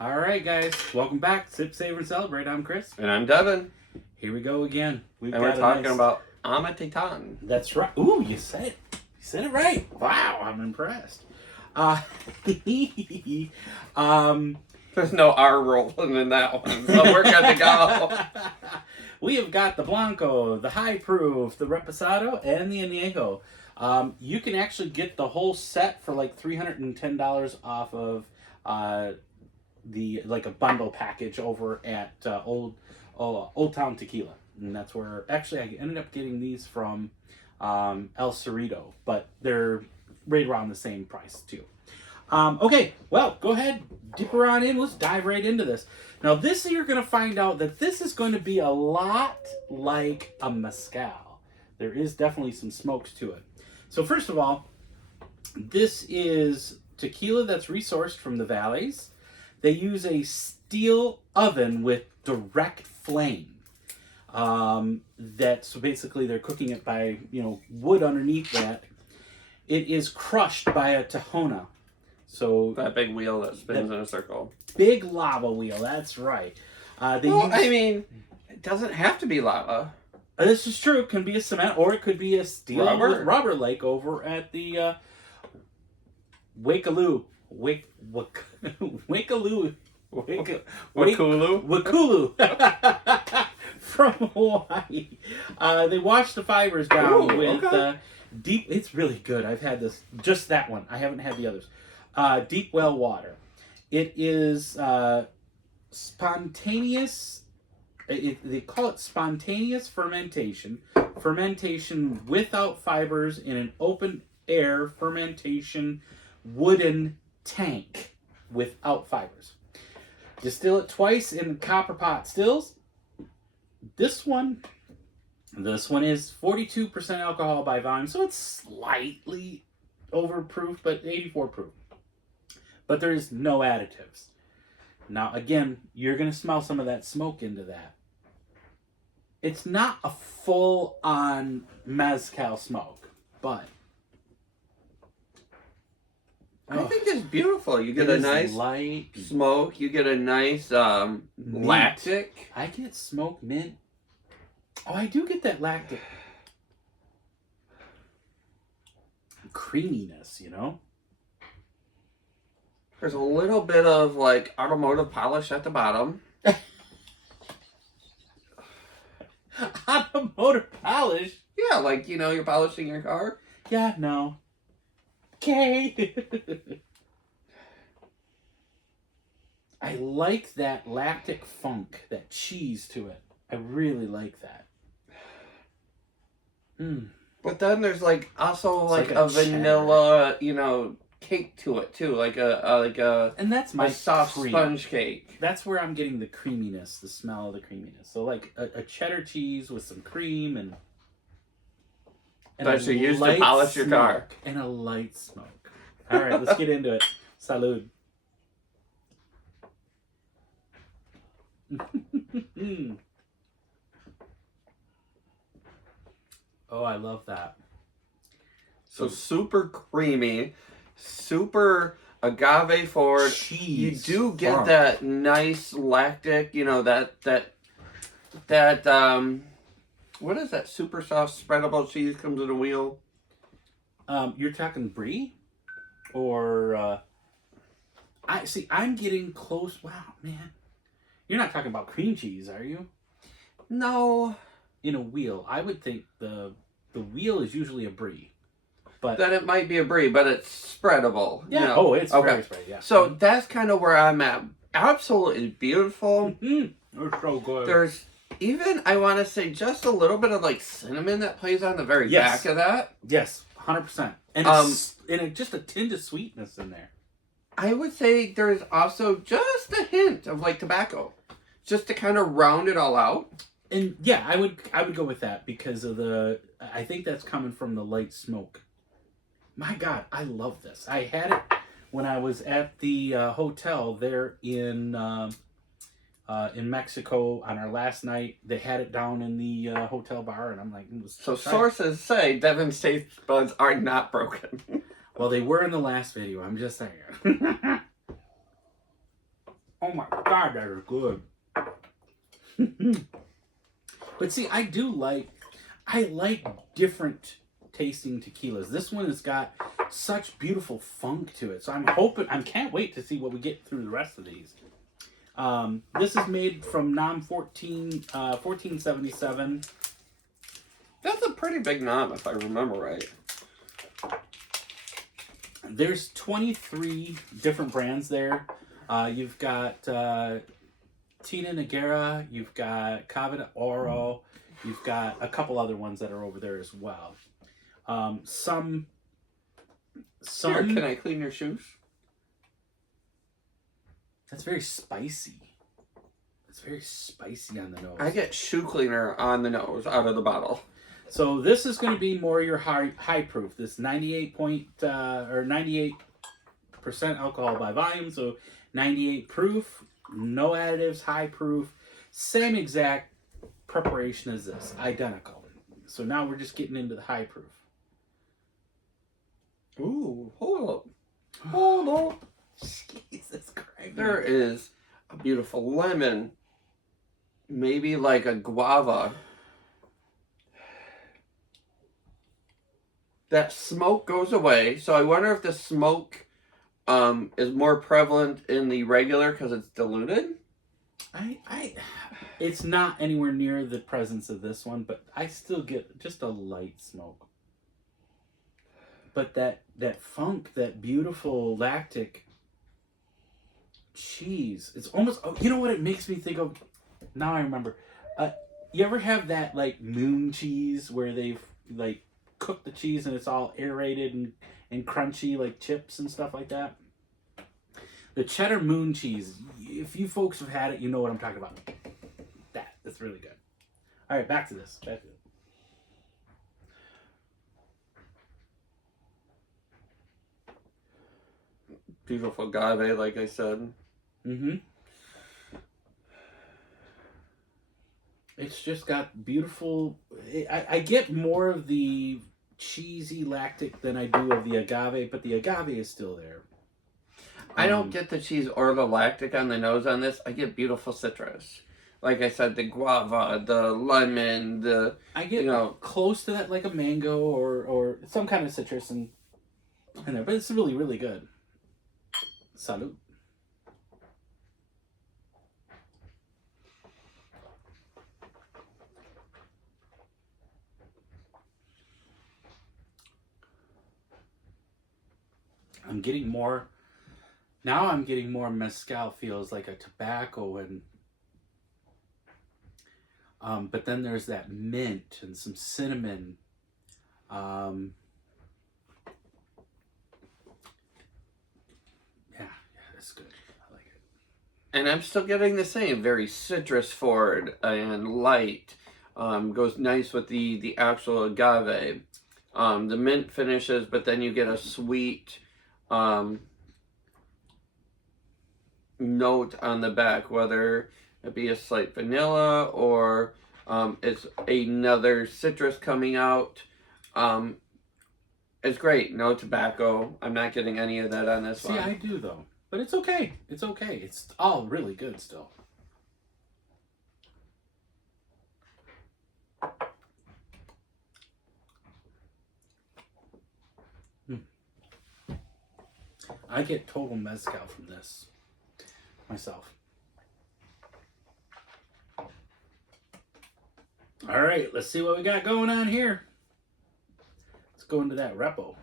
All right, guys. Welcome back. Sip, Savor, and Celebrate. I'm Chris. And I'm Devin. Here we go again. We're talking about Amatitena. That's right. Ooh, you said it. You said it right. Wow, I'm impressed. There's no R rolling in that one, so we're good to go. We have got the Blanco, the High Proof, the Reposado, and the Añejo. You can actually get the whole set for like $310 off of a bundle package over at Old Town Tequila, and that's where actually I ended up getting these from El Cerrito, but they're right around the same price too. Okay, well, go ahead, dip around in. Let's dive right into this. Now, you're going to find out that this is going to be a lot like a mezcal. There is definitely some smokes to it. So first of all, this is tequila that's resourced from the valleys. They use a steel oven with direct flame. So basically they're cooking it by, wood underneath that. It is crushed by a tahona. So that big wheel that spins in a circle. Big lava wheel, that's right. It doesn't have to be lava. This is true. It can be a cement, or it could be a steel Rubber. Rubber lake over at the Wakaloo. Wakaloo. Wakulu. From Hawaii. They wash the fibers down with deep. It's really good. I've had just that one. I haven't had the others. Deep well water. It is spontaneous. They call it spontaneous fermentation. Fermentation without fibers in an open air fermentation wooden tank without fibers. Distill it twice in copper pot stills. This one is 42% alcohol by volume, so it's slightly overproof, but 84 proof. But there is no additives. Now, again, you're going to smell some of that smoke into that. It's not a full-on mezcal smoke, but I think it's beautiful. You get a nice light smoke. You get a nice lactic. I get smoke mint. Oh, I do get that lactic creaminess, There's a little bit of automotive polish at the bottom. Automotive polish? Yeah, you're polishing your car. Yeah, no. Okay. I like that lactic funk, that cheese to it. I really like that. But then there's also a a vanilla, cake to it too, and that's my soft sponge cake. That's where I'm getting the creaminess, the smell of the creaminess. So a cheddar cheese with some cream and that you use to polish your car. And a light smoke. All right, let's get into it. Salud. Oh, I love that. So super creamy, super agave forward. Cheese. You do get that nice lactic, that what is that super soft spreadable cheese comes in a wheel? You're talking brie? Or I'm getting close. Wow, man. You're not talking about cream cheese, are you? No. In a wheel. I would think the wheel is usually a brie. But then it might be a brie, but it's spreadable. Yeah. Oh, it's very spread, yeah. So that's kind of where I'm at. Absolutely beautiful. They're so good. There's even, I want to say, just a little bit of cinnamon that plays on the very back of that. Yes, 100%. And just a tinge of sweetness in there. I would say there's also just a hint of tobacco, just to kind of round it all out. And yeah, I would go with that because of I think that's coming from the light smoke. My God, I love this. I had it when I was at the hotel there in Mexico on our last night. They had it down in the hotel bar, and I'm like, so sources say Devin's taste buds are not broken. Well, they were in the last video. I'm just saying. Oh my God, that is good. But see, I like different tasting tequilas. This one has got such beautiful funk to it. So I can't wait to see what we get through the rest of these. This is made from NOM 1477. That's a pretty big nom, if I remember right. There's 23 different brands there. You've got Tina Negara, you've got Cava Oro, you've got a couple other ones that are over there as well. Some. Here, can I clean your shoes? That's very spicy. It's very spicy on the nose. I get shoe cleaner on the nose out of the bottle. So this is going to be more your high proof. This 98% alcohol by volume, so 98 proof, no additives, high proof, same exact preparation as this, identical. So now we're just getting into the high proof. Ooh, hold up. Hold up. Jesus Christ. There is a beautiful lemon, maybe like a guava. That smoke goes away, so I wonder if the smoke is more prevalent in the regular because it's diluted. It's not anywhere near the presence of this one, but I still get just a light smoke. But that funk, that beautiful lactic cheese, it's almost, you know what it makes me think of? Now I remember. You ever have that like moon cheese where they've like cooked the cheese and it's all aerated and crunchy like chips and stuff like that? The cheddar moon cheese, if you folks have had it, you know what I'm talking about. That's really good. All right, back to this. Beautiful agave, like I said. Mm-hmm. It's just got beautiful... I get more of the cheesy lactic than I do of the agave, but the agave is still there. I don't get the cheese or the lactic on the nose on this. I get beautiful citrus. Like I said, the guava, the lemon, I get close to that, like a mango or some kind of citrus in there, but it's really, really good. Salud. I'm getting more mezcal feels like a tobacco and but then there's that mint and some cinnamon. Yeah, that's good. I like it. And I'm still getting the same, very citrus forward and light. Goes nice with the actual agave. The mint finishes, but then you get a sweet note on the back, whether it be a slight vanilla or it's another citrus coming out. It's great. No tobacco. I'm not getting any of that on this one. See, I do though. But it's okay. It's okay. It's all really good still. I get total mezcal from this myself. All right, let's see what we got going on here. Let's go into that repo.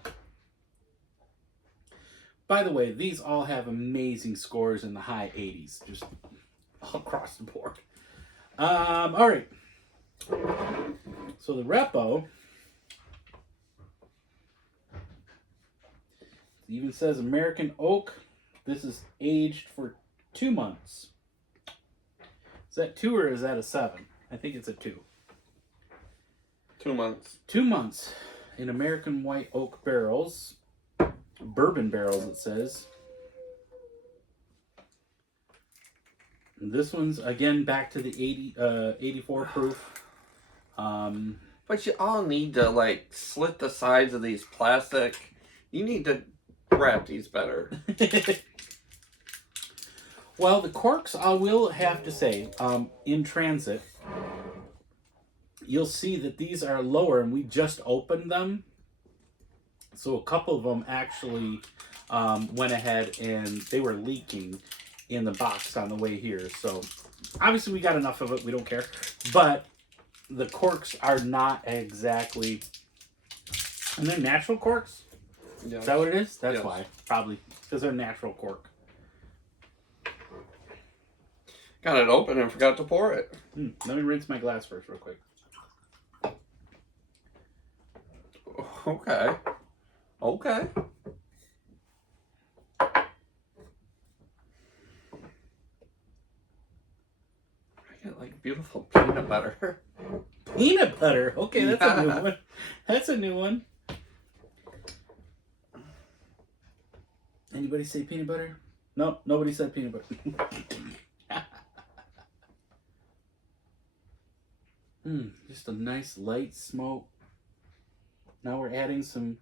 By the way, these all have amazing scores in the high 80s, just all across the board. All right. So the repo it even says American oak. This is aged for 2 months. Is that 2 or is that a 7? I think it's a 2. 2 months. 2 months in American white oak barrels. Bourbon barrels, it says. And this one's, again, back to the 84 proof. But you all need to, like, slit the sides of these plastic. You need to wrap these better. Well, the corks, I will have to say, in transit, you'll see that these are lower, and we just opened them. So a couple of them actually went ahead and they were leaking in the box on the way here. So obviously we got enough of it. We don't care. But the corks are not exactly... And they're natural corks? Yes. Is that what it is? That's Yes. why. Probably. Because they're natural cork. Got it open and forgot to pour it. Let me rinse my glass first real quick. Okay. Okay. I get like beautiful peanut butter. Peanut butter? Okay, that's a new Yeah. one. That's a new one. Anybody say peanut butter? No, nobody said peanut butter. Just a nice light smoke. Now we're adding some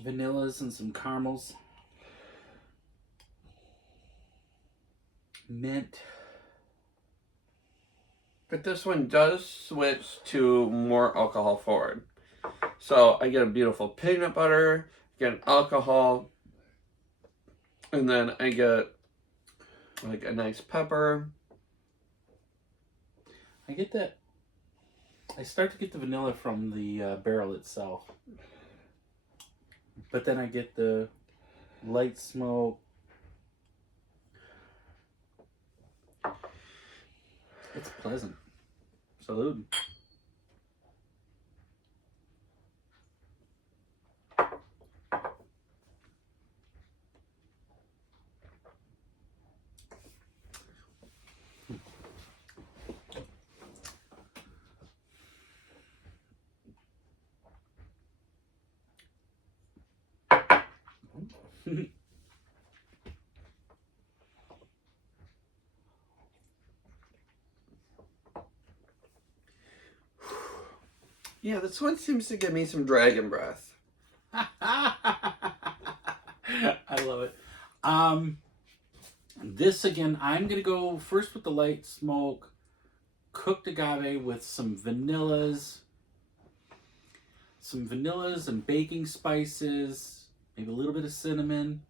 vanillas and some caramels. Mint. But this one does switch to more alcohol forward. So I get a beautiful peanut butter, get an alcohol, and then I get like a nice pepper. I get that. I start to get the vanilla from the barrel itself. But then I get the light smoke. It's pleasant. Salud. Yeah, this one seems to give me some dragon breath. I love it. This again, I'm gonna go first with the light smoke, cooked agave with some vanillas and baking spices, maybe a little bit of cinnamon.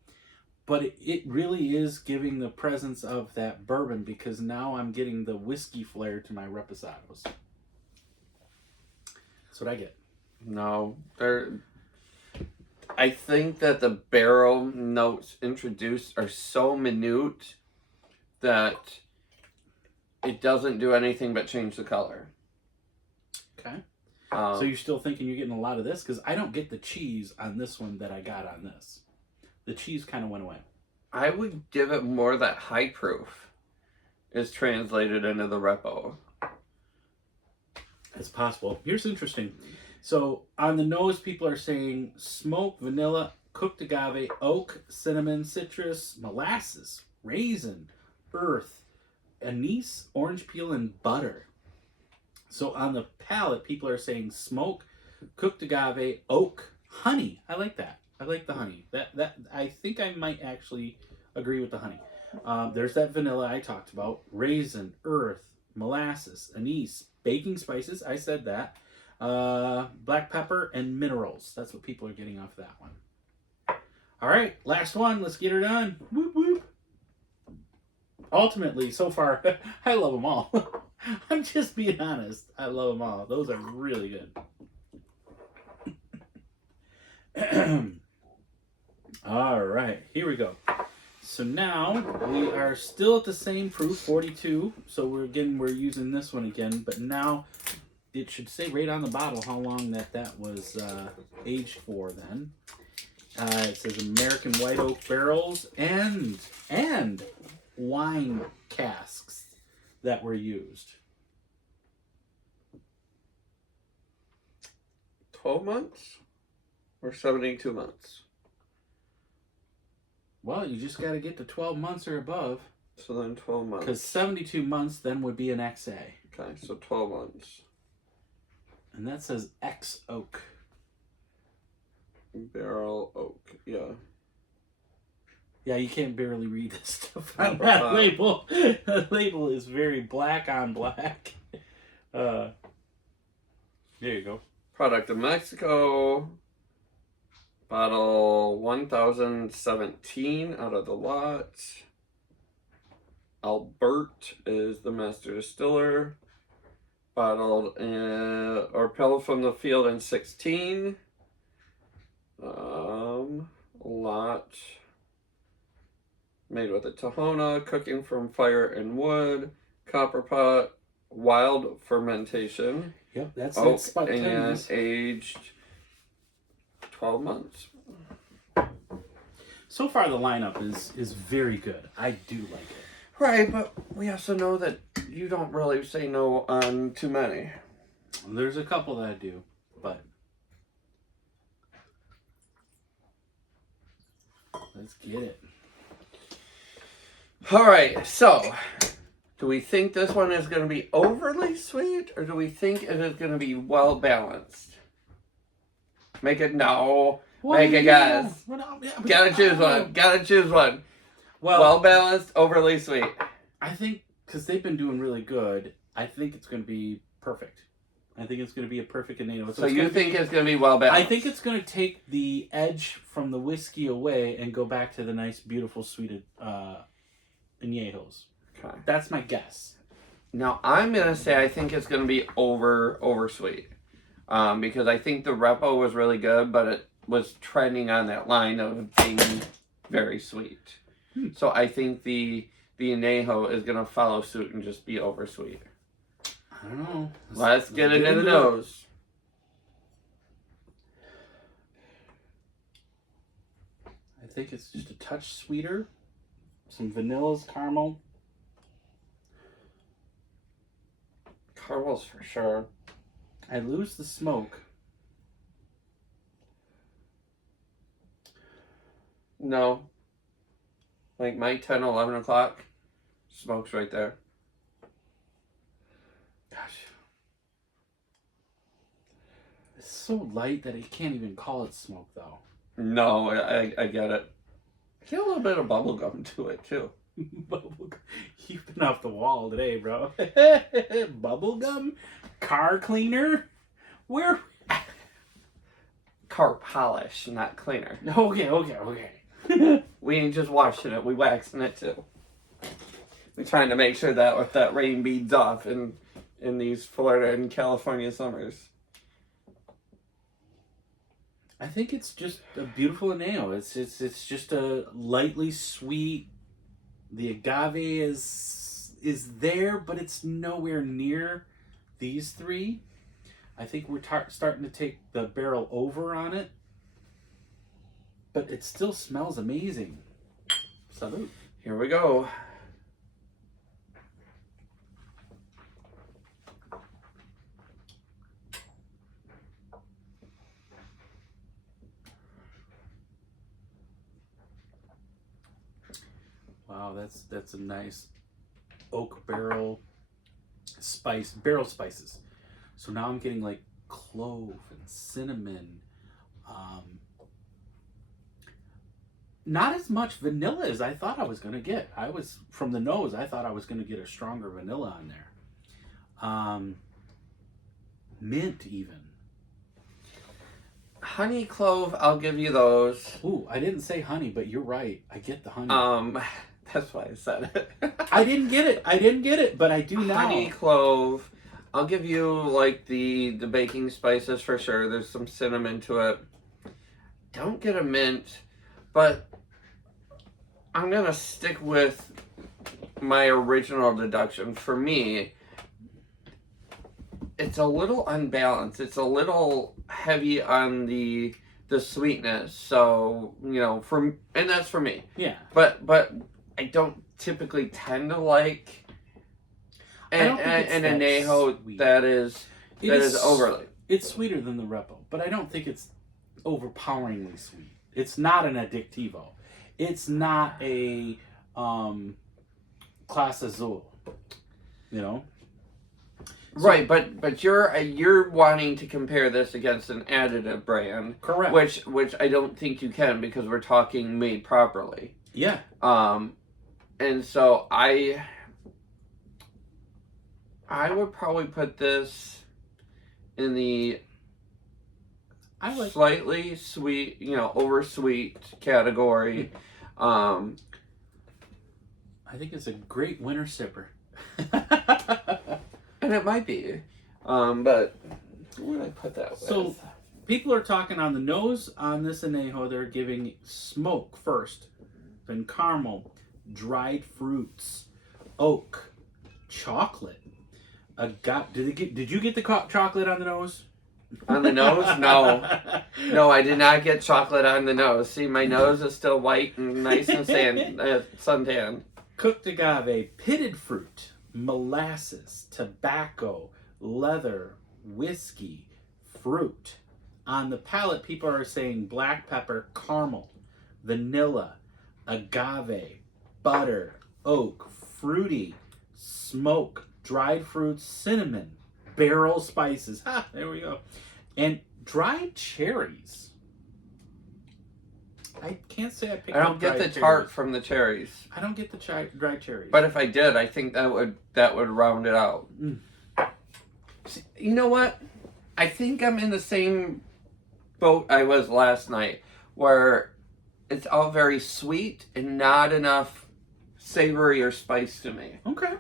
But it really is giving the presence of that bourbon, because now I'm getting the whiskey flair to my reposados. That's what I get. No, I think that the barrel notes introduced are so minute that it doesn't do anything but change the color. Okay. So you're still thinking you're getting a lot of this? Because I don't get the cheese on this one that I got on this. The cheese kind of went away. I would give it more that high proof is translated into the repo. It's possible. Here's interesting. So on the nose, people are saying smoke, vanilla, cooked agave, oak, cinnamon, citrus, molasses, raisin, earth, anise, orange peel, and butter. So on the palate, people are saying smoke, cooked agave, oak, honey. I like that. I like the honey. That I think I might actually agree with the honey. There's that vanilla I talked about. Raisin, earth, molasses, anise, baking spices. I said that. Black pepper and minerals. That's what people are getting off that one. All right, last one. Let's get her done. Whoop, whoop. Ultimately, so far, I love them all. I'm just being honest. I love them all. Those are really good. All right, here we go. So now we are still at the same proof, 42. So we're using this one again, but now it should say right on the bottle how long that was aged for. Then it says American white oak barrels and wine casks that were used. 12 months or 72 months? Well, you just got to get to 12 months or above. So then 12 months. Because 72 months then would be an XA. Okay, so 12 months. And that says X oak. Barrel oak, yeah. Yeah, you can't barely read this stuff on that label. The label is very black on black. There you go. Product of Mexico. Bottle 1017 out of the lot. Albert is the master distiller. Bottled or peeled from the field in 16. Lot made with a Tahona, cooking from fire and wood, copper pot, wild fermentation. Yep, that's oak, spontaneous. and aged 12 months. So far, the lineup is very good. I do like it. Right, but we also know that you don't really say no on too many. There's a couple that I do, but let's get it. All right, so do we think this one is going to be overly sweet, or do we think it is going to be well balanced? Make a guess. Gotta choose one. Well balanced, overly sweet. I think because they've been doing really good, I think it's going to be perfect. I think it's going to be a perfect añejo. So you think it's going to be well balanced? I think it's going to take the edge from the whiskey away and go back to the nice, beautiful, sweet añejos. Okay. That's my guess. Now I'm going to say I think it's going to be over sweet. Because I think the Repo was really good, but it was trending on that line of being very sweet. So I think the añejo is going to follow suit and just be over sweet. I don't know. Let's get it in the nose. I think it's just a touch sweeter. Some vanillas, caramel. Caramels for sure. I lose the smoke. No. Like my 10, 11 o'clock, smoke's right there. Gosh. It's so light that I can't even call it smoke, though. No, I get it. I get a little bit of bubblegum to it, too. Bubblegum. You've been off the wall today, bro. Bubblegum? Car cleaner? Where? Car polish, not cleaner. Okay. We ain't just washing it, we waxing it too. We're trying to make sure that that rain beads off in these Florida and California summers. I think it's just a beautiful añejo. It's just a lightly sweet. The agave is there, but it's nowhere near these three. I think we're starting to take the barrel over on it. But it still smells amazing. Salud. Here we go. Wow, that's a nice oak barrel barrel spices. So now I'm getting like clove and cinnamon. Not as much vanilla as I thought I was going to get. From the nose, I thought I was going to get a stronger vanilla on there. Mint even. Honey, clove, I'll give you those. Ooh, I didn't say honey, but you're right. I get the honey. That's why I said it. I didn't get it, but I do now. Honey, clove. I'll give you like the baking spices for sure. There's some cinnamon to it. Don't get a mint, but I'm gonna stick with my original deduction. For me, it's a little unbalanced. It's a little heavy on the sweetness. So, and that's for me. Yeah. But I don't typically tend to like an añejo that is overly. It's sweeter than the Repo, but I don't think it's overpoweringly sweet. It's not an addictivo. It's not a Clase Azul. Right, but you're wanting to compare this against an additive brand, correct? Which I don't think you can because we're talking made properly. Yeah. And so I would probably put this in the slightly sweet, over sweet category. I think it's a great winter sipper. And it might be. But where would I put that with? So people are talking on the nose on this anejo. They're giving smoke first, then caramel, dried fruits, oak, chocolate. Did you get the chocolate on the nose? On the nose? No. No, I did not get chocolate on the nose. See, my nose is still white and nice and suntan. Cooked agave, pitted fruit, molasses, tobacco, leather, whiskey, fruit. On the palate, people are saying black pepper, caramel, vanilla, agave, butter, oak, fruity, smoke, dried fruits, cinnamon, barrel spices. There we go. And dried cherries. I can't say I picked up. I don't get the tart from the cherries. I don't get the dried cherries. But if I did, I think that would round it out. See, you know what? I think I'm in the same boat I was last night, where it's all very sweet and not enough savory or spice to me. Okay.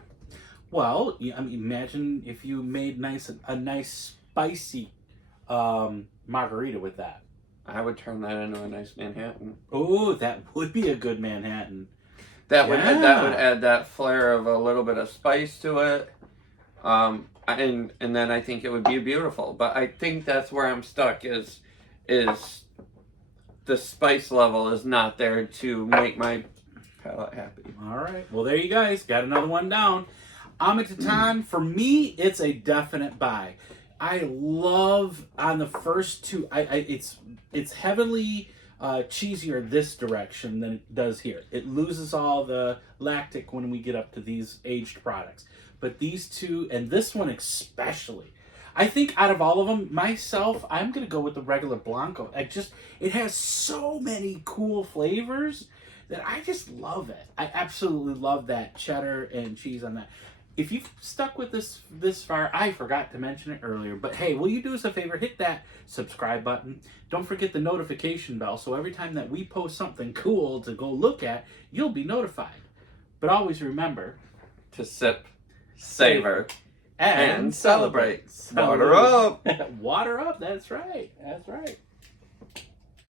Well, I mean, imagine if you made a nice spicy margarita with that. I would turn that into a nice Manhattan. Oh, that would be a good Manhattan. That would add that flair of a little bit of spice to it. And then I think it would be beautiful. But I think that's where I'm stuck is the spice level is not there to make my palate happy. All right. Well, there you guys got another one down. Amatitena, for me, it's a definite buy. I love on the first two. It's heavily cheesier this direction than it does here. It loses all the lactic when we get up to these aged products. But these two, and this one especially, I think out of all of them, myself, I'm going to go with the regular Blanco. It has so many cool flavors that I just love it. I absolutely love that cheddar and cheese on that. If you've stuck with this far, I forgot to mention it earlier, but hey, will you do us a favor? Hit that subscribe button. Don't forget the notification bell, so every time that we post something cool to go look at, you'll be notified. But always remember to sip, savor, and celebrate. Water up! Water up, that's right. That's right.